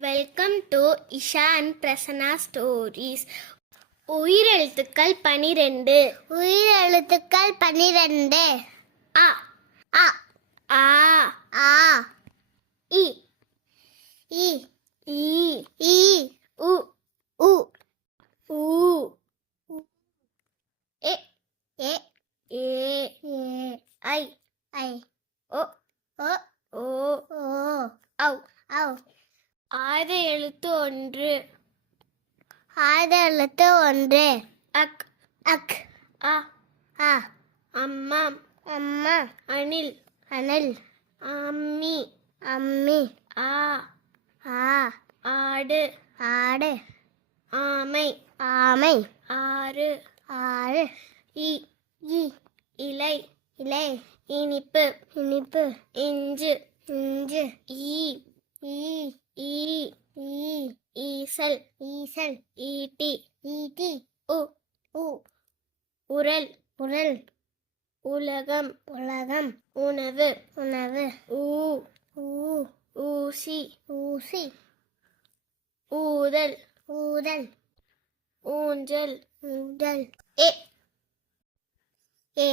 Welcome to Isha and Prasanna stories. உயிரெழுத்துக்கள் 12. உயிரெழுத்துக்கள் 12. அ அ ஆ ஆ இ இ ஈ ஈ உ உ ஊ எ ஏ ஏ ஏ ஐ ஐ ஒ ஓ ஓ ஓ ஔ. ஔ. ஆறு எழுத்து 1. ஆறு எழுத்து 1. அக் அக் அ ஆ அம்மா அம்மா அணில் அனல் அம்மி அம்மி ஆ ஆ ஆடு ஆடு ஆமை ஆமை ஆறு ஆறு இ இ இலை இலை இனிப்பு இனிப்பு இஞ்சு இஞ்சு ஈ ஈ ஈ ஈ ஈசல் ஈசல் ஈட்டி ஈட்டி உ உ உரல் உரல் உலகம் உலகம் உணவு உணவு ஊ ஊ ஊசி ஊசி ஊதல் ஊதல் ஊஞ்சல் ஊதல் எ ஏ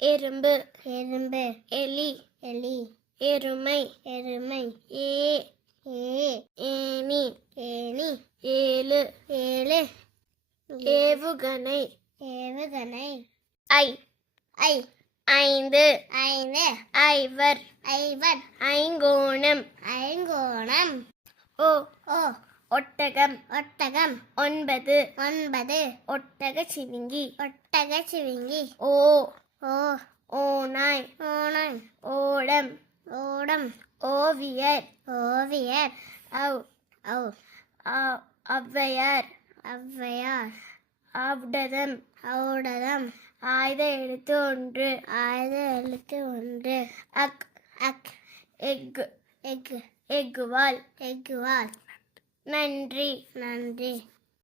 எறும்பு எறும்பு எலி எலி எருமை எருமை ஏ ஏ ஏனி ஏனி ஏழு ஏழு ஏவுகணை ஏவுகணை ஐ ஐ ஐந்து ஐந்து ஐவர் ஐவர் ஐங்கோணம் ஐங்கோணம் ஓ ஓ ஒட்டகம் ஒட்டகம் 9 9 ஒட்டக சிவிங்கி ஒட்டக சிவிங்கி ஓ ஓ ஓநாய் ஓணம் ஓடம் ஓடம் ஓவியர் ஓவியர் ஔ ஔ ஔவையார் ஔவையார் ஆவுடதம் ஔடதம் ஆயுத எழுத்து 1. ஆயுத எழுத்து 1. அக் அக் எக் எக் எக்குவால் எக்குவால் நன்றி. நன்றி.